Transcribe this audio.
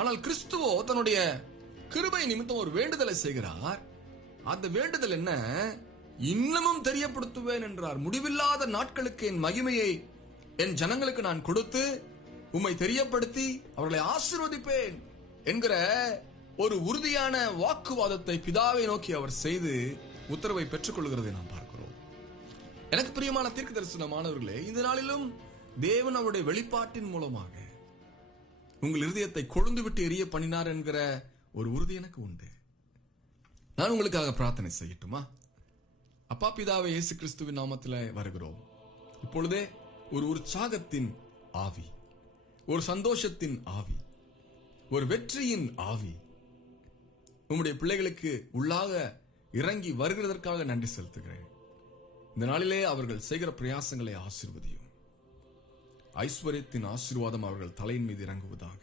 ஆனால் கிறிஸ்துவோ தன்னுடைய கிருபை நிமித்தம் ஒரு வேண்டுதலை செய்கிறார். அந்த வேண்டுதல் என்ன? இன்னமும் தெரியப்படுத்துவேன் என்றார். முடிவில்லாத நாட்களுக்கு என் மகிமையை என் ஜனங்களுக்கு நான் கொடுத்து உம்மை தெரியப்படுத்தி அவர்களை ஆசீர்வதிப்பேன் என்கிற ஒரு உறுதியான வாக்குவாதத்தை பிதாவை நோக்கி அவர் செய்து உத்தரவை பெற்றுக் கொள்கிறதை நாம் பார்க்கிறோம். எனக்கு பிரியமான தீர்க்க தரிசனமானவர்களே, இந்த நாளிலும் தேவன் அவருடைய வெளிப்பாட்டின் மூலமாக உங்கள் இருதயத்தை கொழுந்து விட்டு எரிய பண்ணினார் என்கிற ஒரு உறுதி எனக்கு உண்டு. நான் உங்களுக்காக பிரார்த்தனை செய்யட்டுமா? அப்பா பிதாவை இயேசு கிறிஸ்துவின் நாமத்தில் வருகிறோம். இப்பொழுதே ஒரு உற்சாகத்தின் ஆவி, ஒரு சந்தோஷத்தின் ஆவி, ஒரு வெற்றியின் ஆவி உம்முடைய பிள்ளைகளுக்கு உள்ளாக இறங்கி வருகிறதற்காக நன்றி செலுத்துகிறேன். இந்த நாளிலே அவர்கள் செய்கிற பிரயாசங்களை ஆசீர்வதியும். ஐஸ்வர்யத்தின் ஆசீர்வாதம் அவர்கள் தலையின் மீது இறங்குவதாக.